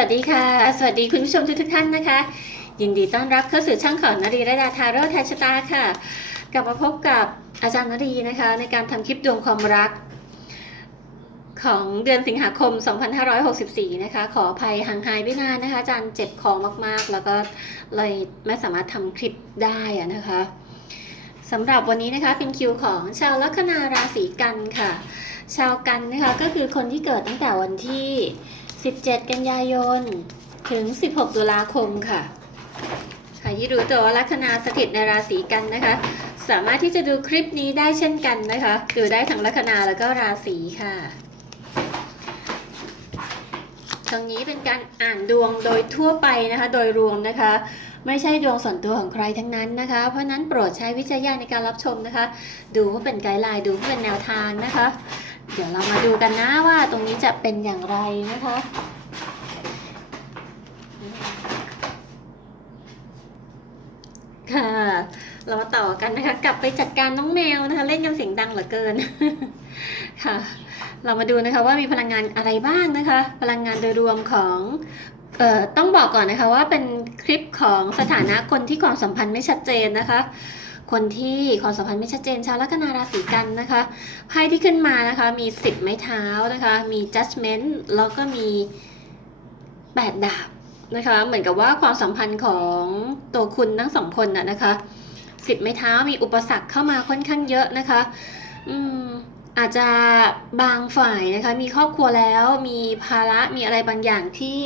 วัสดีค่ะ สวัสดีคุณผู้ชมทุกทุกท่านนะคะ ยินดีต้อนรับเข้าสู่ช่องของนรีระดาทาโร่ทาชตาค่ะ กลับมาพบกับอาจารย์นรีนะคะ ในการทำคลิปดวงความรัก ของเดือนสิงหาคม 2564 นะคะ ขออภัยห่างหายไปนานนะคะ อาจารย์เจ็บคอมากๆ แล้วก็เลยไม่สามารถทำคลิปได้นะคะสำหรับวันนี้นะคะเป็นคิวของชาวลัคนาราศีกันค่ะ ชาวกันนะคะก็คือคนที่เกิดตั้งแต่วันที่ 17 กันยายน ถึง 16 ตุลาคมค่ะใครที่รู้ตัวว่าลัคนาสถิตในราศีกันนะคะ สามารถที่จะดูคลิปนี้ได้เช่นกันนะคะ ดูได้ทั้งลัคนาแล้วก็ราศีค่ะตรงนี้เป็นการอ่านดวงโดยทั่วไปนะคะ โดยรวมนะคะ ไม่ใช่ดวงส่วนตัวของใครทั้งนั้นนะคะ เพราะฉะนั้นโปรดใช้วิจารณญาณในการรับชมนะคะ ดูว่าเป็นไกด์ไลน์ดูว่าเป็นแนวทางนะคะ เดี๋ยวเรามาดูกันนะว่าตรงนี้จะเป็นอย่างไรนะคะ ค่ะ เรามาต่อกันนะคะ กลับไปจัดการน้องแมวนะคะ เล่นกันเสียงดังเหลือเกิน ค่ะ เรามาดูนะคะว่ามีพลังงานอะไรบ้างนะคะ พลังงานโดยรวมของเอ่อต้องบอกก่อนนะคะว่าเป็นคลิปของสถานะคนที่ความสัมพันธ์ไม่ชัดเจนนะคะ คนที่ความสัมพันธ์ไม่ชัดเจนชาวลัคนาราศีกันนะคะไพ่ที่ขึ้นมานะคะมีสิบไม้เท้านะคะ มี judgment แล้วก็มีแปดดาบนะคะ เหมือนกับว่าความสัมพันธ์ของตัวคุณทั้งสองคนน่ะนะคะสิบไม้เท้ามีอุปสรรคเข้ามาค่อนข้างเยอะนะคะ อืมอาจจะบางฝ่ายนะคะ มีครอบครัวแล้วมีภาระมีอะไรบางอย่างที่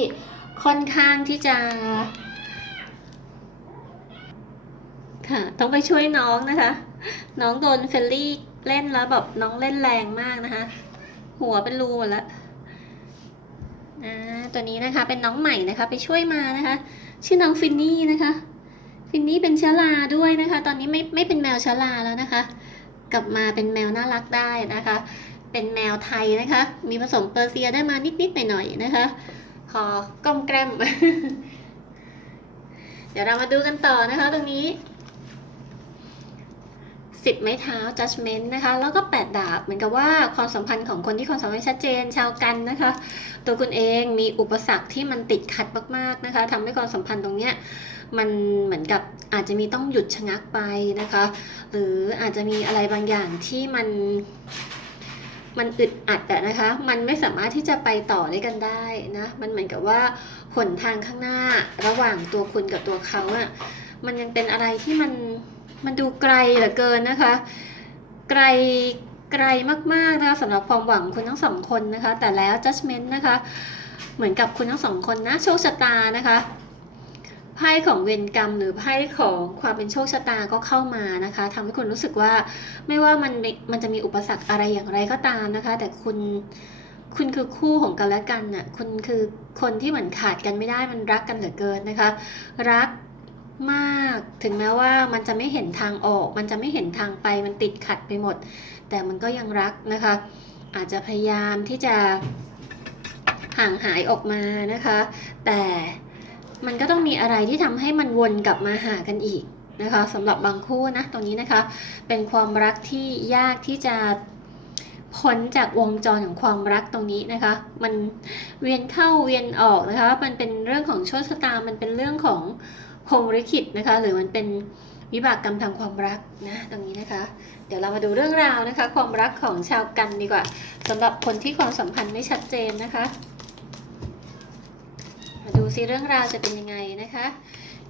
ค่อนข้างที่จะ ค่ะ ต้องไปช่วยน้องนะคะ น้องโดนเฟลลี่เล่นแล้วแบบน้องเล่นแรงมากนะคะ หัวเป็นรูหมดแล้วอ่าตัวนี้นะคะเป็นน้องใหม่นะคะ ไปช่วยมานะคะ ชื่อน้องฟินนี่นะคะฟินนี่เป็นเชื้อราด้วยนะคะ ตอนนี้ไม่ไม่เป็นแมวเชื้อราแล้วนะคะ กลับมาเป็นแมวน่ารักได้นะคะ เป็นแมวไทยนะคะ มีผสมเปอร์เซียได้มานิดๆหน่อยๆนะคะคอก้มแกล้มเดี๋ยวเรามาดูกันต่อนะคะตรงนี้ สิบไม้เท้า judgment นะคะ แล้วก็แปดดาบ เหมือนกับว่าความสัมพันธ์ของคนที่ความสัมพันธ์ชัดเจน ชาวกันนะคะ ตัวคุณเองมีอุปสรรคที่มันติดขัดมากๆนะคะทำให้ความสัมพันธ์ตรงเนี้ยมันเหมือนกับอาจจะมีต้องหยุดชะงักไปนะคะ หรืออาจจะมีอะไรบางอย่างที่มันมันอึดอัดอะนะคะ มันไม่สามารถที่จะไปต่อด้วยกันได้นะ มันเหมือนกับว่าหนทางข้างหน้าระหว่างตัวคุณกับตัวเขาอะมันยังเป็นอะไรที่มัน มันดูไกลเหลือเกินนะคะ ไกลไกลมากๆนะคะสำหรับความหวังคุณทั้งสองคนนะคะ แต่แล้ว judgment นะคะ เหมือนกับคุณทั้งสองคนนะโชคชะตานะคะไพ่ของเวรกรรมหรือไพ่ของความเป็นโชคชะตาก็เข้ามานะคะทำให้คุณรู้สึกว่าไม่ว่ามันมันจะมีอุปสรรคอะไรอย่างไรก็ตามนะคะ แต่คุณคุณคือคู่ของกันและกันน่ะคุณคือคนที่เหมือนขาดกันไม่ได้มันรักกันเหลือเกินนะคะ รัก มาก ถึงแม้ว่ามันจะไม่เห็นทางออก มันจะไม่เห็นทางไป มันติดขัดไปหมด แต่มันก็ยังรักนะคะ อาจจะพยายามที่จะห่างหายออกมานะคะ แต่มันก็ต้องมีอะไรที่ทำให้มันวนกลับมาหากันอีกนะคะสำหรับบางคู่นะตรงนี้นะคะ เป็นความรักที่ยากที่จะพ้นจากวงจรของความรักตรงนี้นะคะ มันเวียนเข้าเวียนออกนะคะ มันเป็นเรื่องของโชคชะตา มันเป็นเรื่องของ พรหมลิขิตนะคะ หรือมันเป็นวิบากกรรมทางความรักนะตรงนี้นะคะ เดี๋ยวเรามาดูเรื่องราวนะคะ ความรักของชาวกันดีกว่าสำหรับคนที่ความสัมพันธ์ไม่ชัดเจนนะคะ มาดูซิเรื่องราวจะเป็นยังไงนะคะ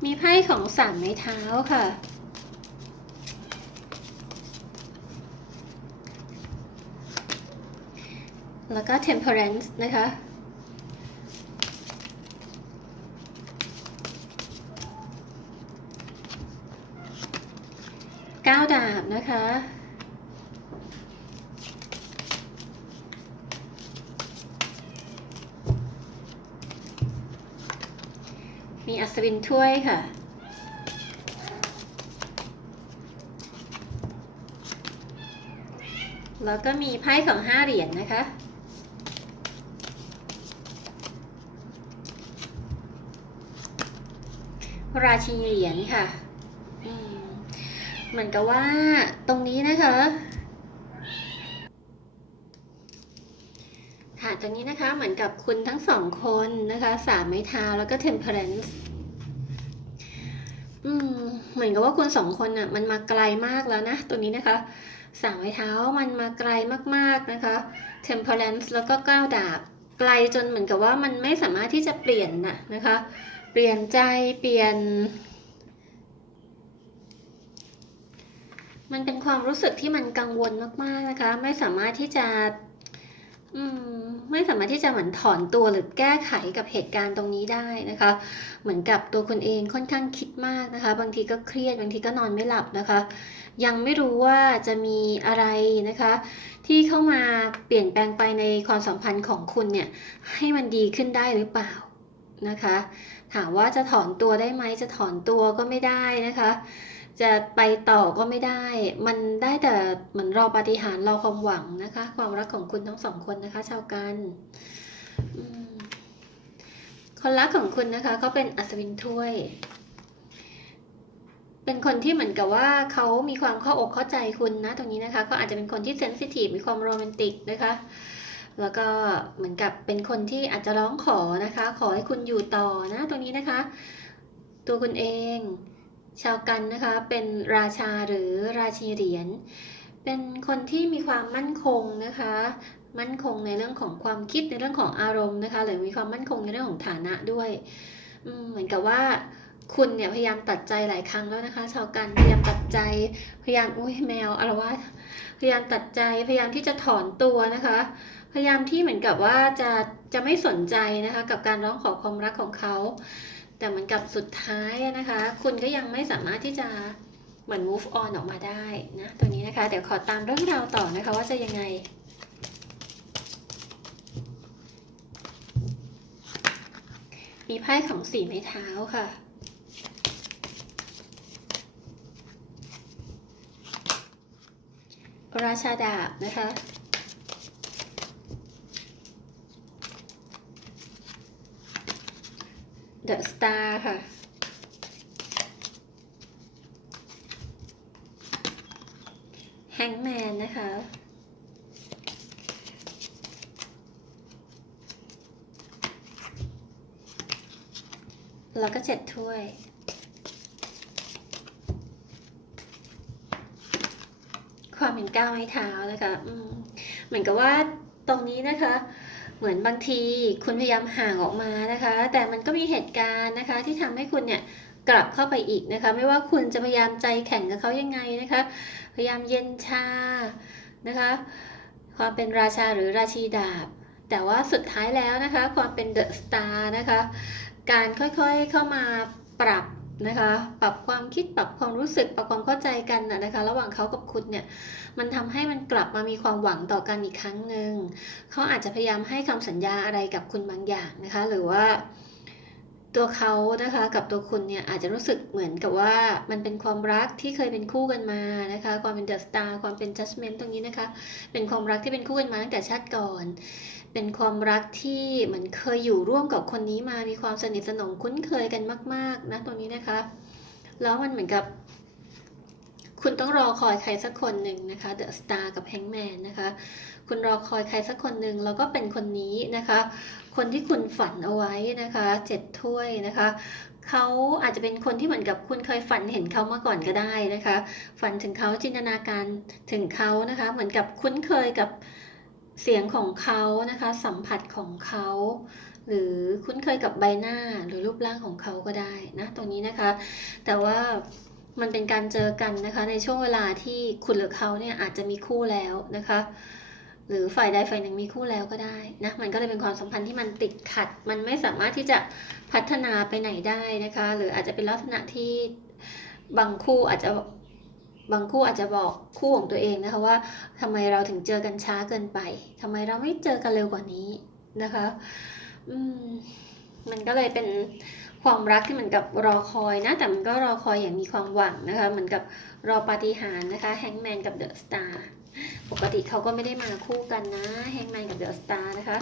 มีไพ่ของสามไม้เท้าค่ะแล้วก็ temperance นะคะ ก้าดาบนะคะ มีอัศวินถ้วยค่ะ แล้วก็มีไพ่ของห้าเหรียญนะคะราชินีเหรียญค่ะ มือนกับว่าตรงนี้นะคะค่ะตรงนี้นะคะเหมือนกับคุณทั้งสองคนนะคะสามไม้เท้าแล้วก็ temperance อืมเหมือนกับว่าคุณสองคนน่ะ มันมาไกลมากแล้วนะ ตัวนี้นะคะสามไม้เท้ามันมาไกลมากๆนะคะ temperance แล้วก็ก้าวดาบไกลจนเหมือนกับว่ามันไม่สามารถที่จะเปลี่ยนน่ะนะคะ เปลี่ยนใจเปลี่ยน มันเป็นความรู้สึกที่มันกังวลมากๆนะคะ ไม่สามารถที่จะมไม่สามารถที่จะเหมือนถอนตัวหรือแก้ไขกับเหตุการณ์ตรงนี้ได้นะคะ เหมือนกับตัวคุณเองค่อนข้างคิดมากนะคะ บางทีก็เครียดบางทีก็นอนไม่หลับนะคะ ยังไม่รู้ว่าจะมีอะไรนะคะ ที่เข้ามาเปลี่ยนแปลงไปในความสัมพันธ์ของคุณเนี่ยให้มันดีขึ้นได้หรือเปล่านะคะ ถามว่าจะถอนตัวได้ไหมจะถอนตัวก็ไม่ได้นะคะ จะไปต่อก็ไม่ได้ มันได้แต่เหมือนรอปฏิหารรอความหวังนะคะ ความรักของคุณทั้งสองคนนะคะ ชาวกัน คนรักของคุณนะคะเขาเป็นอัศวินถ้วย เป็นคนที่เหมือนกับว่าเขามีความเข้าอกเข้าใจคุณนะ ตรงนี้นะคะก็อาจจะเป็นคนที่เซนซิทีฟมีความโรแมนติกนะคะแล้วก็เหมือนกับเป็นคนที่อาจจะร้องขอนะคะ ขอให้คุณอยู่ต่อนะ ตรงนี้นะคะ ตัวคุณเอง ชาวกันนะคะเป็นราชาหรือราชีเหรียญเป็นคนที่มีความมั่นคงนะคะ มั่นคงในเรื่องของความคิดในเรื่องของอารมณ์นะคะ หรือมีความมั่นคงในเรื่องของฐานะด้วยเหมือนกับว่าคุณเนี่ยพยายามตัดใจหลายครั้งแล้วนะคะชาวกันพยายามตัดใจพยายามอุ้ยแมวอารวาสพยายามตัดใจพยายามที่จะถอนตัวนะคะ พยายามที่เหมือนกับว่าจะจะไม่สนใจนะคะ กับการร้องขอความรักของเขา แต่เหมือนกับสุดท้ายนะคะ คุณก็ยังไม่สามารถที่จะเหมือน move on ออกมาได้นะตัวนี้นะคะ เดี๋ยวขอตามเรื่องราวต่อนะคะว่าจะยังไงมีไพ่ของสีไม้เท้าค่ะ ราชาดาบนะคะ The Star ค่ะ Hangman นะคะ แล้วก็เจ็ดถ้วย ความเป็นก้าวไม้เท้านะคะ อืม เหมือนกับว่าตรงนี้นะคะ เหมือนบางทีคุณพยายามห่างออกมานะคะ แต่มันก็มีเหตุการณ์นะคะ ที่ทำให้คุณเนี่ยกลับเข้าไปอีกนะคะ ไม่ว่าคุณจะพยายามใจแข็งกับเขายังไงนะคะ พยายามเย็นชานะคะ ความเป็นราชาหรือราชีดาบ แต่ว่าสุดท้ายแล้วนะคะ ความเป็นเดอะสตาร์นะคะ การค่อยๆเข้ามาปรับ นะคะ ปรับความคิดปรับความรู้สึกปรับความเข้าใจกันนะนะคะ ระหว่างเขากับคุณเนี่ยมันทำให้มันกลับมามีความหวังต่อกันอีกครั้งหนึ่งเขาอาจจะพยายามให้คำสัญญาอะไรกับคุณบางอย่างนะคะ หรือว่าตัวเขานะคะกับตัวคุณเนี่ยอาจจะรู้สึกเหมือนกับว่ามันเป็นความรักที่เคยเป็นคู่กันมานะคะ ความเป็นเดอะสตาร์ความเป็นจัสเมนต์ตรงนี้นะคะ เป็นความรักที่เป็นคู่กันมาตั้งแต่ชาติก่อน เป็นความรักที่เหมือนเคยอยู่ร่วมกับคนนี้มามีความสนิทสนมคุ้นเคยกันมาก ๆ นะตรงนี้นะคะ แล้วมันเหมือนกับ คุณต้องรอคอยใครสักคนหนึ่งนะคะเดอะสตาร์กับแฮงแมนนะคะ คุณรอคอยใครสักคนหนึ่งแล้วก็เป็นคนนี้นะคะ คนที่คุณฝันเอาไว้นะคะเจ็ดถ้วยนะคะเขาอาจจะเป็นคนที่เหมือนกับคุณเคยฝันเห็นเขามาก่อนก็ได้นะคะ ฝันถึงเขาจินตนาการถึงเขานะคะ เหมือนกับคุ้นเคยกับ เสียงของเขานะคะ สัมผัสของเขา หรือคุ้นเคยกับใบหน้าหรือรูปร่างของเขาก็ได้นะตรงนี้นะคะ แต่ว่ามันเป็นการเจอกันนะคะ ในช่วงเวลาที่คุณหรือเขาเนี่ยอาจจะมีคู่แล้วนะคะ หรือฝ่ายใดฝ่ายหนึ่งมีคู่แล้วก็ได้นะมันก็เลยเป็นความสัมพันธ์ที่มันติดขัด มันไม่สามารถที่จะพัฒนาไปไหนได้นะคะ หรืออาจจะเป็นลักษณะที่บางคู่อาจจะ บางคู่อาจจะบอกคู่ของตัวเองนะคะว่าทำไมเราถึงเจอกันช้าเกินไปทำไมเราไม่เจอกันเร็วกว่านี้นะคะอืมมันก็เลยเป็นความรักที่เหมือนกับรอคอยนะ แต่มันก็รอคอยอย่างมีความหวังนะคะ เหมือนกับรอปาฏิหาริย์นะคะแฮงแมนกับเดอะสตาร์ปกติเขาก็ไม่ได้มาคู่กันนะแฮงแมนกับเดอะสตาร์นะคะ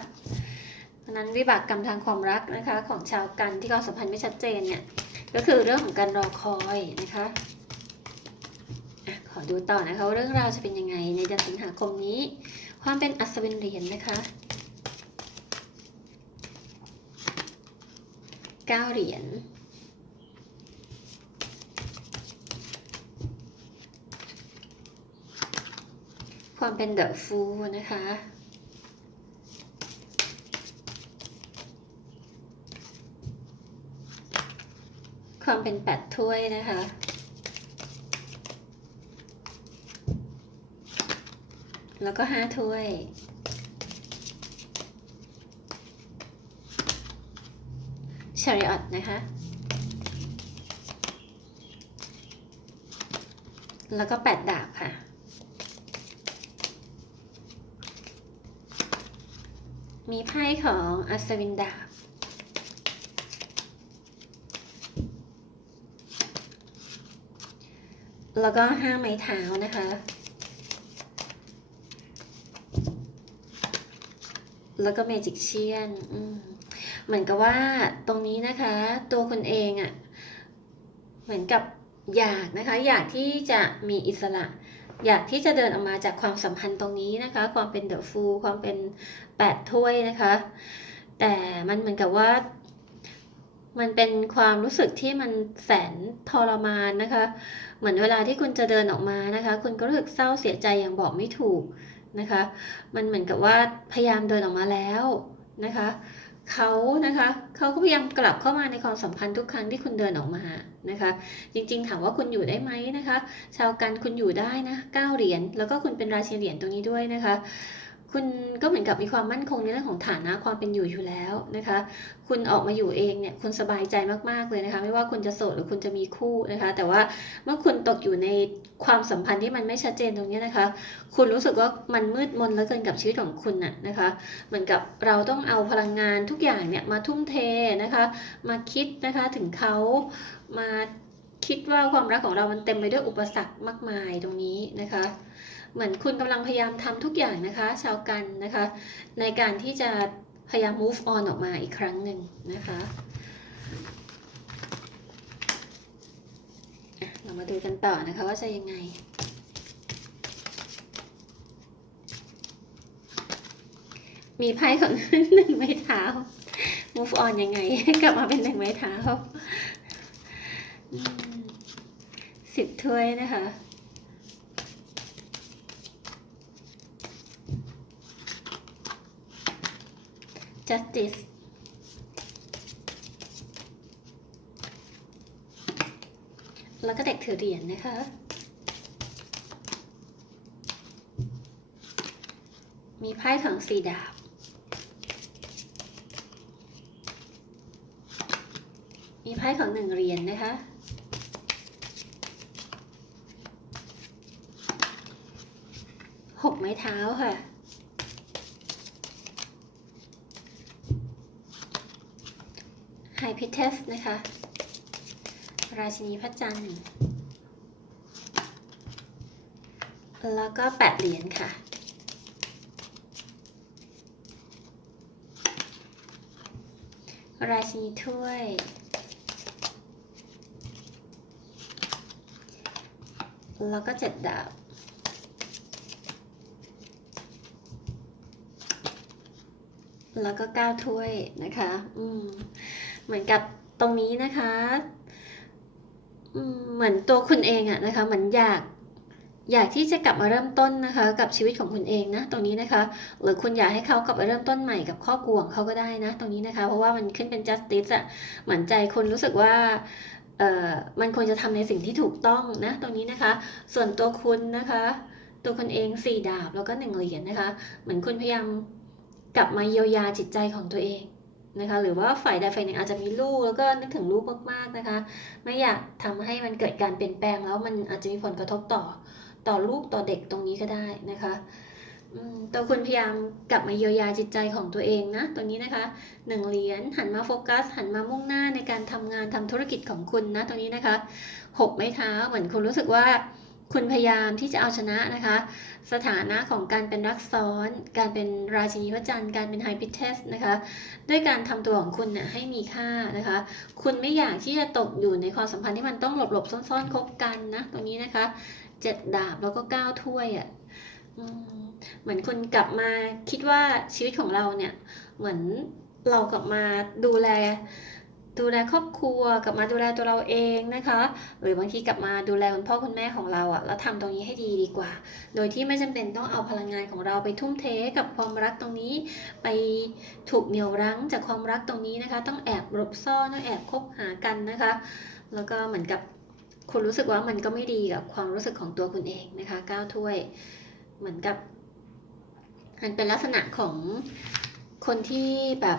เพราะนั้นวิบากกรรมทางความรักนะคะ ของชาวกันที่ความสัมพันธ์ไม่ชัดเจนเนี่ยก็คือเรื่องของการรอคอยนะคะ อดูต่อนะคะเรื่องราวจะเป็นยังไงในเดือนสิงหาคมนี้ ความเป็นอัศวินเหรียญนนะคะเก้าเหรียญความเป็นเดอะฟูนะคะความเป็นแปดถ้วยนะคะ แล้วก็ห้าถ้วย ชาริออตนะคะ แล้วก็แปดดาบค่ะ มีไพ่ของอัศวินดาบ แล้วก็ห้าไม้เท้านะคะ แล้วก็เมจิกเชียนเหมือนกับว่าตรงนี้นะคะ ตัวคุณเองอะ่ะเหมือนกับอยากนะคะ อยากที่จะมีอิสระ อยากที่จะเดินออกมาจากความสัมพันธ์ตรงนี้นะคะ ความเป็นเดอะฟูลความเป็นแปดถ้วยนะคะ แต่มันเหมือนกับว่ามันเป็นความรู้สึกที่มันแสนทรมานนะคะ เหมือนเวลาที่คุณจะเดินออกมานะคะ คุณก็รู้สึกเศร้าเสียใจอย่างบอกไม่ถูก นะคะ มันเหมือนกับว่าพยายามเดินออกมาแล้วนะคะเขานะคะเขาก็พยายามกลับเข้ามาในความสัมพันธ์ทุกครั้งที่คุณเดินออกมานะคะ จริงๆถามว่าคุณอยู่ได้ไหมนะคะ ชาวกันคุณอยู่ได้นะเก้าเหรียญแล้วก็คุณเป็นราชีเหรียญตรงนี้ด้วยนะคะ คุณก็เหมือนกับมีความมั่นคงในเรื่องของฐานะความเป็นอยู่อยู่แล้วนะคะ คุณออกมาอยู่เองเนี่ยคุณสบายใจมากๆเลยนะคะ ไม่ว่าคุณจะโสดหรือคุณจะมีคู่นะคะ แต่ว่าเมื่อคุณตกอยู่ในความสัมพันธ์ที่มันไม่ชัดเจนตรงนี้นะคะ คุณรู้สึกว่ามันมืดมนเหลือเกินกับชีวิตของคุณน่ะนะคะ เหมือนกับเราต้องเอาพลังงานทุกอย่างเนี่ยมาทุ่มเทนะคะ มาคิดนะคะถึงเขามาคิดว่าความรักของเรามันเต็มไปด้วยอุปสรรคมากมายตรงนี้นะคะ เหมือนคุณกำลังพยายามทำทุกอย่างนะคะ ชาวกันนะคะ ในการที่จะพยายาม move on ออกมาอีกครั้งหนึ่งนะคะ เรามาดูกันต่อนะคะว่าจะยังไงมีไพ่ของหนึ่งไม้เท้า move on ยังไง กลับมาเป็นหนึ่งไม้เท้าสิบถ้วยนะคะ justice แล้วก็เด็กถือเหรียญนะคะ มีไพ่ของสีดาบ มีไพ่ของหนึ่งเหรียญนะคะ หกไม้เท้าค่ะ ไฮ พิเทสนะคะ ราชินีพระจันทร์ แล้วก็แปดเหรียญค่ะ ราชินีถ้วยแล้วก็เจ็ดดาบ แล้วก็เก้าถ้วยนะคะ อืม เหมือนกับตรงนี้นะคะเหมือนตัวคุณเองอะนะคะเหมือนอยากอยากที่จะกลับมาเริ่มต้นนะคะ กับชีวิตของคุณเองนะตรงนี้นะคะ หรือคุณอยากให้เขากลับมาเริ่มต้นใหม่กับครอบครัวของเขาก็ได้นะตรงนี้นะคะ เพราะว่ามันขึ้นเป็น justice อะเหมือนใจคนรู้สึกว่าเอ่อมันควรจะทำในสิ่งที่ถูกต้องนะตรงนี้นะคะ ส่วนตัวคุณนะคะ ตัวคุณเองสี่ดาบแล้วก็หนึ่งเหรียญนะคะ เหมือนคุณพยายามกลับมาเยียวยาจิตใจของตัวเอง นะคะ หรือว่าฝ่ายใดฝ่ายหนึ่งอาจจะมีลูกแล้วก็นึกถึงลูกมากๆนะคะ ไม่อยากทำให้มันเกิดการเปลี่ยนแปลงแล้วมันอาจจะมีผลกระทบต่อต่อลูกต่อเด็กตรงนี้ก็ได้นะคะตัวคุณพยายามกลับมาเยียวยาจิตใจของตัวเองนะตรงนี้นะคะหนึ่งเหรียญหันมาโฟกัส หันมามุ่งหน้าในการทำงานทำธุรกิจของคุณนะตรงนี้นะคะหกไม้เท้าเหมือนคุณรู้สึกว่า คุณพยายามที่จะเอาชนะนะคะ สถานะของการเป็นรักซ้อน การเป็นราชินีพระจันทร์การเป็นไฮพิเทสนะคะด้วยการทำตัวของคุณเนี่ยให้มีค่านะคะ คุณไม่อยากที่จะตกอยู่ในความสัมพันธ์ที่มันต้องหลบหลบๆซ่อนๆคบกันนะตรงนี้นะคะเจ็ดดาบแล้วก็เก้าถ้วยอะ่ะเหมือนคุณกลับมาคิดว่าชีวิตของเราเนี่ยเหมือนเรากลับมาดูแล ดูแลครอบครัว กลับมาดูแลตัวเราเองนะคะ หรือบางทีกลับมาดูแลคุณพ่อคุณแม่ของเราอะ่ะแล้วทำตรงนี้ให้ดีดีกว่า โดยที่ไม่จำเป็นต้องเอาพลังงานของเราไปทุ่มเทกับความรักตรงนี้ ไปถูกเหนี่ยวรั้งจากความรักตรงนี้นะคะ ต้องแอบหลบซ่อนต้องแอบคบหากันนะคะ แล้วก็เหมือนกับคุณรู้สึกว่ามันก็ไม่ดีกับความรู้สึกของตัวคุณเองนะคะก้าวถ้วยเหมือนกับมันเป็นลักษณะของคนที่แบบ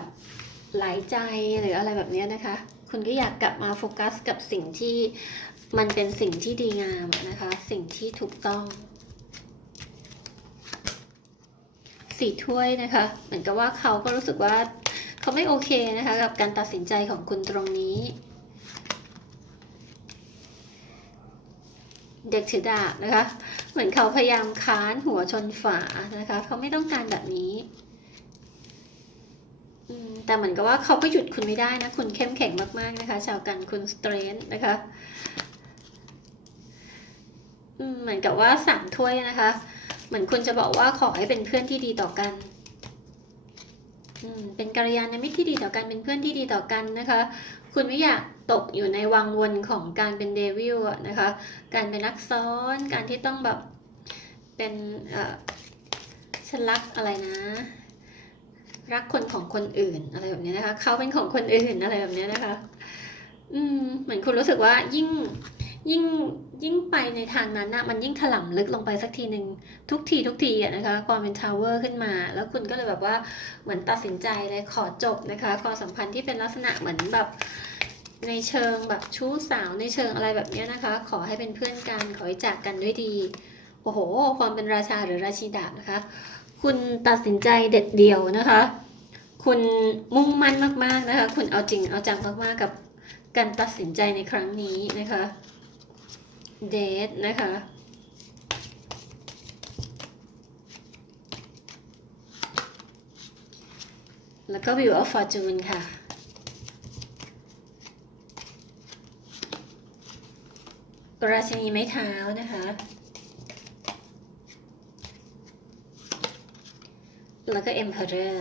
หลายใจหรืออะไรแบบนี้นะคะ คุณก็อยากกลับมาโฟกัสกับสิ่งที่มันเป็นสิ่งที่ดีงามนะคะ สิ่งที่ถูกต้องสี่ถ้วยนะคะ เหมือนกับว่าเขาก็รู้สึกว่าเขาไม่โอเคนะคะกับการตัดสินใจของคุณตรงนี้ เด็กถือดาบนะคะ เหมือนเขาพยายามค้านหัวชนฝานะคะ เขาไม่ต้องการแบบนี้ แต่เหมือนกับว่าเขาก็หยุดคุณไม่ได้นะ คุณเข้มแข็งมากๆนะคะ ชาวกันคุณสเตรนนะคะเหมือนกับว่าสามถ้วยนะคะ เหมือนคุณจะบอกว่าขอให้เป็นเพื่อนที่ดีต่อกันอืมเป็นกัลยาณมิตรที่ดีต่อกันเป็นเพื่อนที่ดีต่อกันนะคะ คุณไม่อยากตกอยู่ในวังวนของการเป็นเดวิลนะคะ การเป็นรักซ้อนการที่ต้องแบบเป็นเอ่อฉันรักอะไรนะ รักคนของคนอื่นอะไรแบบนี้นะคะ เขาเป็นของคนอื่นอะไรแบบนี้นะคะ อืม เหมือนคุณรู้สึกว่ายิ่งยิ่งยิ่งไปในทางนั้นนะมันยิ่งถล่ำลึกลงไปสักทีหนึ่งทุกทีทุกทีอะนะคะความเป็นทาวเวอร์ขึ้นมา แล้วคุณก็เลยแบบว่าเหมือนตัดสินใจเลยขอจบนะคะความสัมพันธ์ที่เป็นลักษณะเหมือนแบบในเชิงแบบชู้สาวในเชิงอะไรแบบนี้นะคะ ขอให้เป็นเพื่อนกันขอให้จากกันด้วยดี โอ้โห ความเป็นราชาหรือราชีดาบนะคะ คุณตัดสินใจเด็ดเดี่ยวนะคะ คุณมุ่งมั่นมากๆนะคะ คุณเอาจริงเอาจังมากๆกับการตัดสินใจในครั้งนี้นะคะเดทนะคะแล้วก็ View of Fortune ค่ะ ราชินีไม้เท้านะคะ แล้วก็ Emperor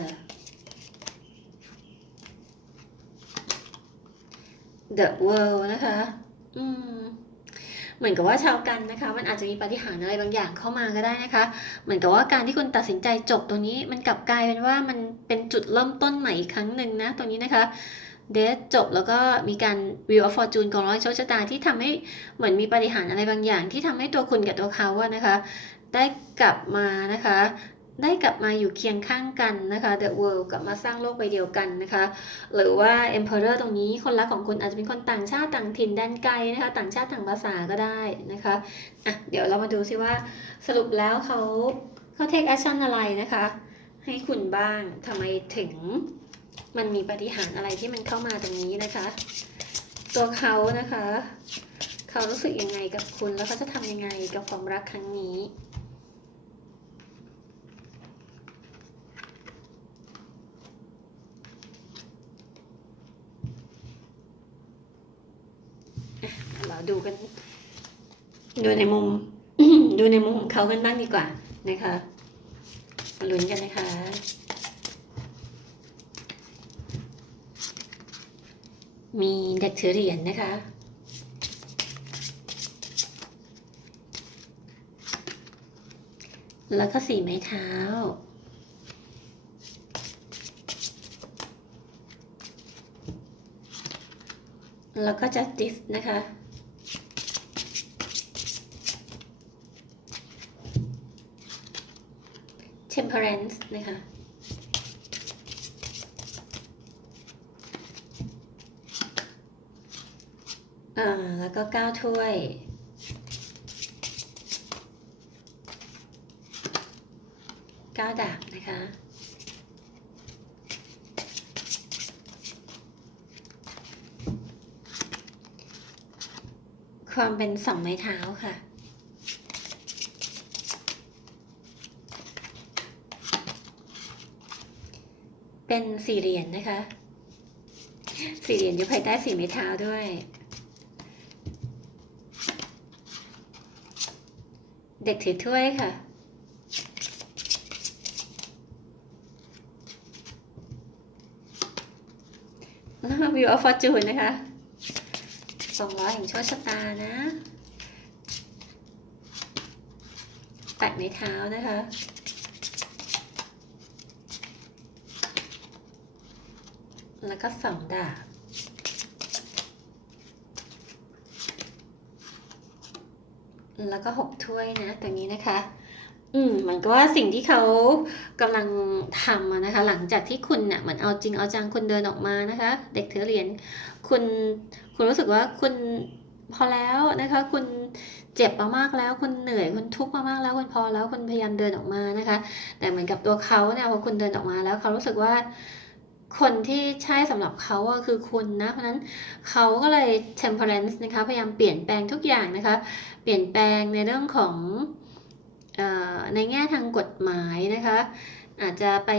The World นะคะ อืม เหมือนกับว่าชาวกันนะคะ มันอาจจะมีปาฏิหาริย์อะไรบางอย่างเข้ามาก็ได้นะคะ เหมือนกับว่าการที่คุณตัดสินใจจบตรงนี้ มันกลับกลายเป็นว่ามันเป็นจุดเริ่มต้นใหม่อีกครั้งหนึ่งนะตรงนี้นะคะ เดทจบแล้วก็มีการ Wheel of Fortune กองร้อยโชคชะตาที่ทำให้เหมือนมีปาฏิหาริย์อะไรบางอย่าง ที่ทำให้ตัวคุณกับตัวเขาอะนะคะ ได้กลับมานะคะ ได้กลับมาอยู่เคียงข้างกันนะคะ The World กลับมาสร้างโลกใบเดียวกันนะคะ หรือว่า Emperor ตรงนี้คนรักของคุณอาจจะเป็นคนต่างชาติต่างถิ่นแดนไกลนะคะ ต่างชาติต่างภาษาก็ได้นะคะอะเดี๋ยวเรามาดูซิว่าสรุปแล้วเขาเขาเทคแอคชั่นอะไรนะคะ ให้คุณบ้างทำไมถึงมันมีปฏิหารอะไรที่มันเข้ามาตรงนี้นะคะ ตัวเขานะคะ เขารู้สึกยังไงกับคุณแล้วเขาจะทำยังไงกับความรักครั้งนี้ ดูกัน ดูในมุม ดูในมุมของเขากันบ้างดีกว่านะคะมาลุ้นกันนะคะมีเด็กถือเหรียญนะคะ แล้วก็สีไม้เท้า แล้วก็ justice นะคะ temperance นะคะอ่าแล้วก็เก้าถ้วย เก้าดาบนะคะความเป็นสองไม้เท้าค่ะ เป็นสี่เหรียญนะคะ สี่เหรียญอยู่ภายใต้สี่ไม้เท้าด้วย เด็กถือถ้วยค่ะวิวออฟฟอร์จูนนะคะสองร้อยแห่งโชคชะตานะแปะในเท้านะคะ แล้วก็สองดาบแล้วก็หกถ้วยนะตรงนี้นะคะ อืมเหมือนกับว่าสิ่งที่เขากำลังทำนะคะ หลังจากที่คุณเนี่ยเหมือนเอาจริงเอาจังคุณเดินออกมานะคะ เด็กถือเรียญคุณคุณรู้สึกว่าคุณพอแล้วนะคะ คุณเจ็บมามากแล้วคุณเหนื่อยคุณทุกข์มามากแล้วคุณพอแล้วคุณพยายามเดินออกมานะคะ แต่เหมือนกับตัวเขาเนี่ยพอคุณเดินออกมาแล้วเขารู้สึกว่า คนที่ใช่สำหรับเขาอะคือคุณนะ เพราะฉะนั้นเขาก็เลย temperance นะคะพยายามเปลี่ยนแปลงทุกอย่างนะคะ เปลี่ยนแปลงในเรื่องของอในแง่ทางกฎหมายนะคะ อาจจะไป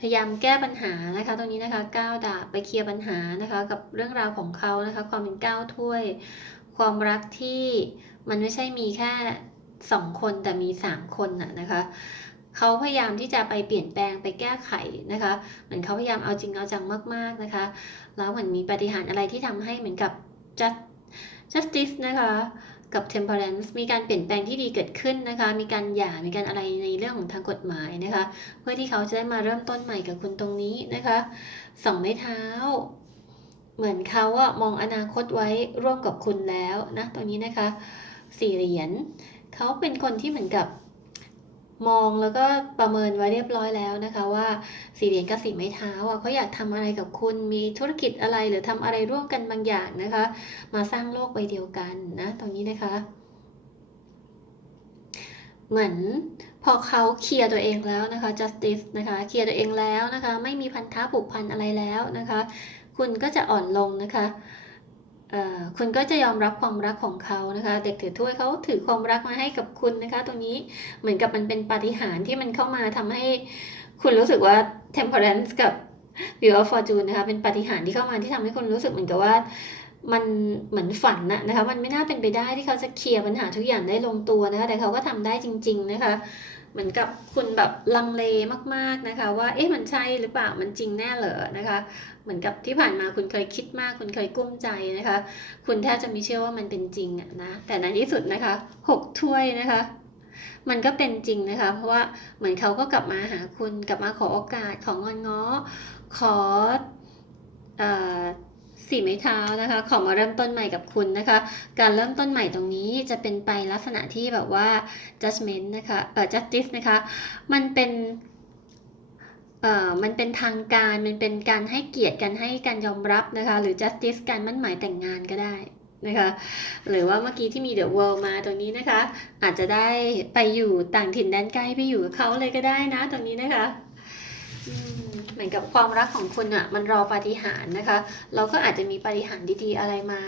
พยายามแก้ปัญหานะคะ ตรงนี้นะคะก้าวดาบไปเคลียร์ปัญหานะคะ กับเรื่องราวของเขานะคะ ความเป็นก้าวถ้วย ความรักที่มันไม่ใช่มีแค่สองคนแต่มีสามคนน่ะนะคะ เขาพยายามที่จะไปเปลี่ยนแปลงไปแก้ไขนะคะเหมือนเขาพยายามเอาจริงเอาจังมากๆนะคะแล้วเหมือนมีปฏิหารอะไรที่ทำให้เหมือนกับ just justice นะคะกับ temperance มีการเปลี่ยนแปลงที่ดีเกิดขึ้นนะคะ มีการหย่า มีการอะไรในเรื่องของทางกฎหมายนะคะ เพื่อที่เขาจะได้มาเริ่มต้นใหม่กับคุณตรงนี้นะคะสองไม้เท้า เหมือนเขาอะมองอนาคตไว้ร่วมกับคุณแล้วนะตรงนี้นะคะสี่เหรียญเขาเป็นคนที่เหมือนกับ มองแล้วก็ประเมินไว้เรียบร้อยแล้วนะคะว่าสี่เหรียญกับสี่ไม้เท้าอะเขาอยากทำอะไรกับคุณมีธุรกิจอะไรหรือทำอะไรร่วมกันบางอย่างนะคะ มาสร้างโลกใบเดียวกันนะตรงนี้นะคะ เหมือนพอเขาเคลียร์ตัวเองแล้วนะคะ justice นะคะเคลียร์ตัวเองแล้วนะคะ ไม่มีพันธะผูกพันอะไรแล้วนะคะ คุณก็จะอ่อนลงนะคะ คุณก็จะยอมรับความรักของเขานะคะ เด็กถือถ้วยเขาถือความรักมาให้กับคุณนะคะ ตรงนี้เหมือนกับมันเป็นปาฏิหาริย์ที่มันเข้ามาทำให้คุณรู้สึกว่า temperance กับ view of fortune นะคะ เป็นปาฏิหาริย์ที่เข้ามาที่ทำให้คุณรู้สึกเหมือนกับว่ามันเหมือนฝันนะนะคะ มันไม่น่าเป็นไปได้ที่เขาจะเคลียร์ปัญหาทุกอย่างได้ลงตัวนะคะ แต่เขาก็ทำได้จริง ๆ นะคะ เหมือนกับคุณแบบลังเลมากๆนะคะว่าเอ๊ะมันใช่หรือเปล่ามันจริงแน่เหรอนะคะ เหมือนกับที่ผ่านมาคุณเคยคิดมาก คุณเคยกุ้มใจนะคะ คุณแทบจะไม่เชื่อว่ามันเป็นจริงอะนะแต่ในที่สุดนะคะหกถ้วยนะคะมันก็เป็นจริงนะคะ เพราะว่าเหมือนเขาก็กลับมาหาคุณกลับมาขอโอกาสของงอนง้อขออ่อ สี่ไม้เท้านะคะ ขอมาเริ่มต้นใหม่กับคุณนะคะ การเริ่มต้นใหม่ตรงนี้จะเป็นไปลักษณะที่แบบว่า judgment นะคะเอ่อ justice นะคะ มันเป็นเอ่อมันเป็นทางการ มันเป็นการให้เกียรติกันให้การยอมรับนะคะ หรือ justice การมั่นหมายแต่งงานก็ได้นะคะ หรือว่าเมื่อกี้ที่มี the world มาตรงนี้นะคะ อาจจะได้ไปอยู่ต่างถิ่นแดนไกลไปอยู่กับเขาเลยก็ได้นะตรงนี้นะคะอืม เหมือนกับความรักของคุณอะมันรอปาฏิหาริย์นะคะ เราก็อาจจะมีปาฏิหาริย์ดีๆอะไรมา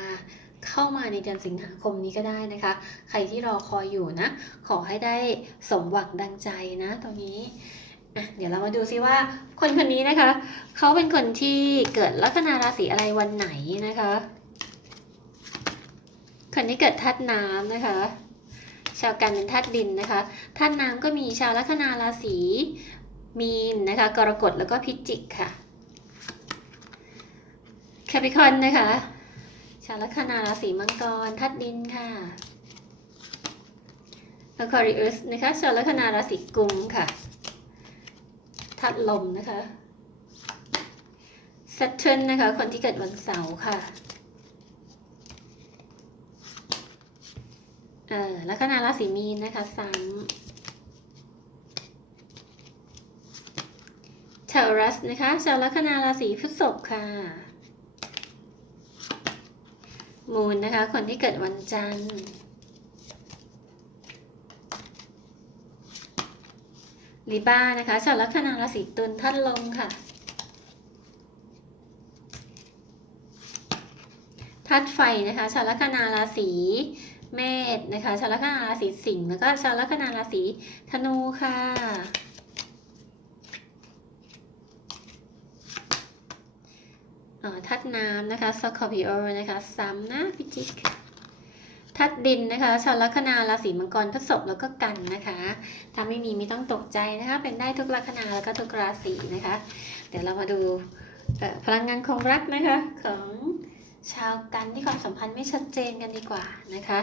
เข้ามาในเดือนสิงหาคมนี้ก็ได้นะคะ ใครที่รอคอยอยู่นะ ขอให้ได้สมหวังดังใจนะตรงนี้ เดี๋ยวเรามาดูซิว่าคนคนนี้นะคะ เขาเป็นคนที่เกิดลัคนาราศีอะไรวันไหนนะคะ คนที่เกิดธาตุน้ำนะคะ ชาวกันเป็นธาตุดินนะคะ ธาตุน้ำก็มีชาวลัคนาราศี มีนนะคะกรกฎแล้วก็พิจิกค่ะแคปิคอนนะคะชาวลัคนาราศีมังกรธาตุดินค่ะ Aquarius นะคะชาวลัคนาราศีกุมค่ะธาตุลมนะคะ Saturn นะคะ คนที่เกิดวันเสาร์ค่ะเออลัคนาราศีมีนนะคะซ้ำ ชาวรัสนะคะชาวลัคนาราศีพฤษภค่ะ มูนนะคะ คนที่เกิดวันจันทร์ลิบ้านะคะชาวลัคนาราศีตุลท่านลมค่ะธาตุไฟนะคะชาวลัคนาราศีเมษนะคะชาวลัคนาราศีสิงห์แล้วก็ชาวลัคนาราศีธนูค่ะ อ่าธาตุน้ำนะคะสคอร์ปิโอนะคะซ้ำนะพิจิกธาตุดินนะคะ ชาวลัคนาราศีมังกรพฤษภแล้วก็กันนะคะ ถ้าไม่มีไม่ต้องตกใจนะคะ เป็นได้ทุกลัคนาแล้วก็ทุกราศีนะคะ เดี๋ยวเรามาดูพลังงานของรักนะคะของชาวกันที่ความสัมพันธ์ไม่ชัดเจนกันดีกว่านะคะ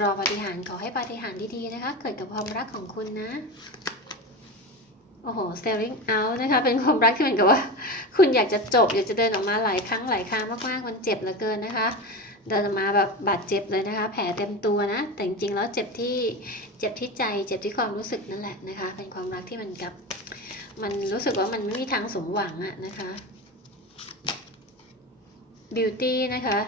รอปฏิหารขอให้ปฏิหารดีๆนะคะ เกิดกับความรักของคุณนะ โอ้โห selling out นะคะ เป็นความรักที่เหมือนกับว่า คุณอยากจะจบ อยากจะเดินออกมาหลายครั้งหลายครั้งมากๆ มันเจ็บเหลือเกินนะคะ เดินออกมาแบบบาดเจ็บเลยนะคะ แผลเต็มตัวนะ แต่จริงๆ แล้วเจ็บที่ เจ็บที่ใจ เจ็บที่ความรู้สึกนั่นแหละนะคะ เป็นความรักที่มันกับ มันรู้สึกว่ามันไม่มีทางสมหวังอะนะคะ beauty นะคะ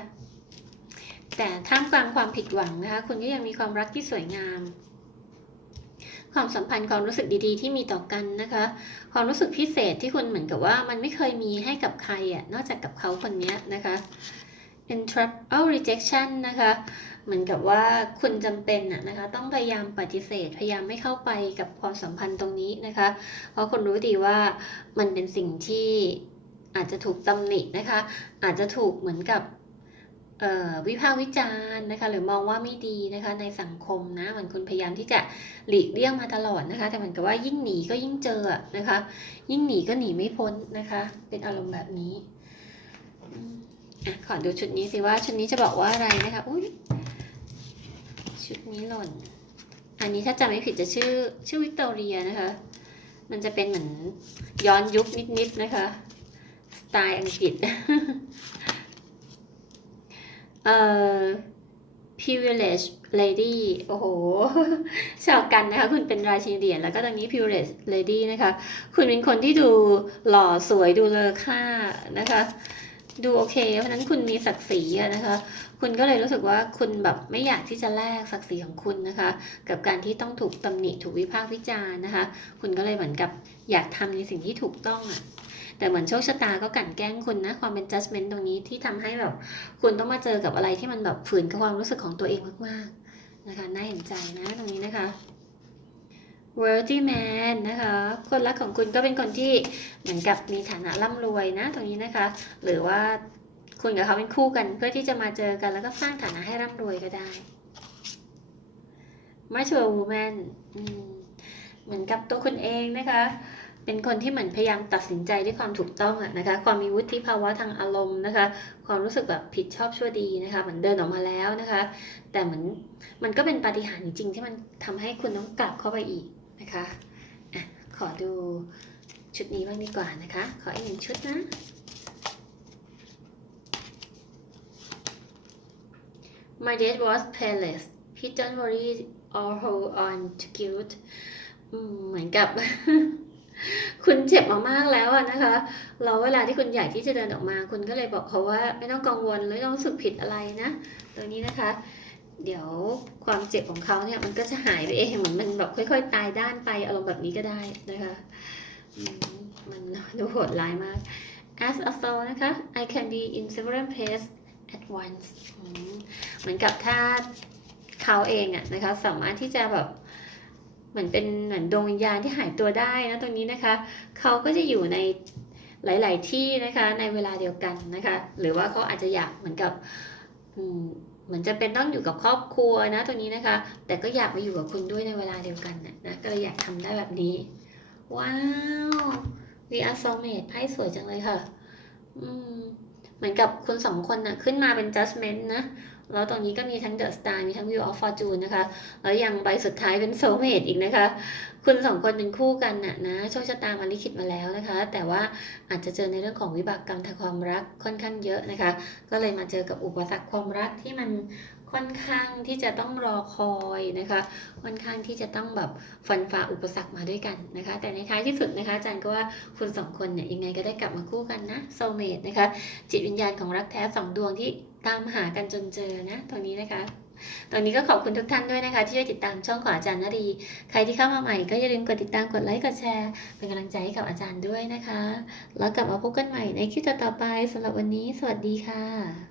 แต่ท่ามกลางความผิดหวังนะคะ คุณก็ยังมีความรักที่สวยงาม ความสัมพันธ์ความรู้สึกดีๆ ที่มีต่อกันนะคะ ความรู้สึกพิเศษที่คุณเหมือนกับว่ามันไม่เคยมีให้กับใครอะนอกจากกับเขาคนนี้นะคะ entrap oh rejection นะคะ เหมือนกับว่าคุณจำเป็นอะนะคะ ต้องพยายามปฏิเสธ พยายามไม่เข้าไปกับความสัมพันธ์ตรงนี้นะคะ เพราะคุณรู้ดีว่ามันเป็นสิ่งที่อาจจะถูกตำหนินะคะ อาจจะถูกเหมือนกับ วิพากษ์วิจารณ์นะคะ หรือมองว่าไม่ดีนะคะ ในสังคมนะเหมือนคุณพยายามที่จะหลีกเลี่ยงมาตลอดนะคะ แต่เหมือนกับว่ายิ่งหนีก็ยิ่งเจอนะคะ ยิ่งหนีก็หนีไม่พ้นนะคะ เป็นอารมณ์แบบนี้อะขอดูชุดนี้สิว่าชุดนี้จะบอกว่าอะไรนะคะอุ้ยชุดนี้หล่น อันนี้ถ้าจำไม่ผิดจะชื่อชื่อวิกตอเรียนะคะ มันจะเป็นเหมือนย้อนยุคนิดๆนะคะ สไตล์อังกฤษ เอ่อ privilege lady โอ้โห ชาวกันนะคะ คุณเป็นราชินีเหรียญแล้วก็ตรงนี้ privilege lady นะคะ คุณเป็นคนที่ดูหล่อสวยดูเลอค่านะคะ ดูโอเค เพราะนั้นคุณมีศักดิ์ศรีนะคะ คุณก็เลยรู้สึกว่าคุณแบบไม่อยากที่จะแลกศักดิ์ศรีของคุณนะคะ กับการที่ต้องถูกตำหนิถูกวิพากษ์วิจารณ์นะคะ คุณก็เลยเหมือนกับอยากทำในสิ่งที่ถูกต้องอะ แต่เหมือนโชคชะตาก็กลั่นแกล้งคุณนะ ความเป็น judgment ตรงนี้ที่ทำให้แบบคุณต้องมาเจอกับอะไรที่มันแบบฝืนกับความรู้สึกของตัวเองมากๆนะคะน่าเห็นใจนะตรงนี้นะคะ wealthy man นะคะ คนรักของคุณก็เป็นคนที่เหมือนกับมีฐานะร่ำรวยนะตรงนี้นะคะ หรือว่าคุณกับเขาเป็นคู่กัน เพื่อที่จะมาเจอกันแล้วก็สร้างฐานะให้ร่ำรวยก็ได้ mature woman เหมือนกับตัวคุณเองนะคะ เป็นคนที่เหมือนพยายามตัดสินใจด้วยความถูกต้องอะนะคะ ความมีวุฒิภาวะทางอารมณ์นะคะ ความรู้สึกแบบผิดชอบชั่วดีนะคะเหมือนเดินออกมาแล้วนะคะ แต่เหมือนมันก็เป็นปาฏิหาริย์จริงๆที่มันทำให้คุณต้องกลับเข้าไปอีกนะคะอะขอดูชุดนี้บ้างดีกว่านะคะ ขออีกหนึ่งชุดนะ My date was painless. He don't worry or hold on to guilt เหมือนกับ คุณเจ็บมามากแล้วอะนะคะแล้วเวลาที่คุณอยากที่จะเดินออกมา คุณก็เลยบอกเขาว่าไม่ต้องกังวลไม่ต้องรู้สึกผิดอะไรนะตรงนี้นะคะ เดี๋ยวความเจ็บของเขาเนี่ยมันก็จะหายไปเองเหมือนมันแบบค่อย ๆ ตายด้านไปอารมณ์แบบนี้ก็ได้นะคะมันดูโหดร้ายมาก as a soul นะคะ I can be in several places at once เหมือนกับถ้าเขาเองอะนะคะสามารถที่จะแบบ เหมือนเป็นเหมือนดวงวิญญาณที่หายตัวได้นะตรงนี้นะคะ เขาก็จะอยู่ในหลาย ๆ ที่นะคะในเวลาเดียวกันนะคะ หรือว่าเขาอาจจะอยากเหมือนกับเหมือนจะเป็นต้องอยู่กับครอบครัวนะตรงนี้นะคะ แต่ก็อยากมาอยู่กับคุณด้วยในเวลาเดียวกันนะนะก็เลยอยากทำได้แบบนี้ ว้าว We are soulmate ไพ่สวยจังเลยค่ะ อืมเหมือนกับคุณสองคนน่ะขึ้นมาเป็น judgment นะ แล้วตรงนี้ก็มีทั้ง The Star มีทั้ง Wheel of Fortune นะคะ แล้วยังใบสุดท้ายเป็น Soulmate อีกนะคะ คุณสองคนเป็นคู่กันน่ะนะ โชคชะตามาลิขิตมาแล้วนะคะ แต่ว่าอาจจะเจอในเรื่องของวิบากกรรมทางความรักค่อนข้างเยอะนะคะ ก็เลยมาเจอกับอุปสรรคความรักที่มันค่อนข้างที่จะต้องรอคอยนะคะ ค่อนข้างที่จะต้องแบบฟันฝ่าอุปสรรคมาด้วยกันนะคะ แต่ในท้ายที่สุดนะคะอาจารย์ก็ว่าคุณสองคนเนี่ยยังไงก็ได้กลับมาคู่กันนะ Soulmate นะคะ จิตวิญญาณของรักแท้สองดวงที่ ตามหากันจนเจอนะตรงนี้นะคะตรงนี้ก็ขอบคุณทุกท่านด้วยนะคะ ที่ช่วยติดตามช่องของอาจารย์นรีใครที่เข้ามาใหม่ก็อย่าลืมกดติดตามกดไลค์กดแชร์ เป็นกำลังใจให้กับอาจารย์ด้วยนะคะ แล้วกลับมาพบกันใหม่ในคลิปต่อๆไปสำหรับวันนี้ สวัสดีค่ะ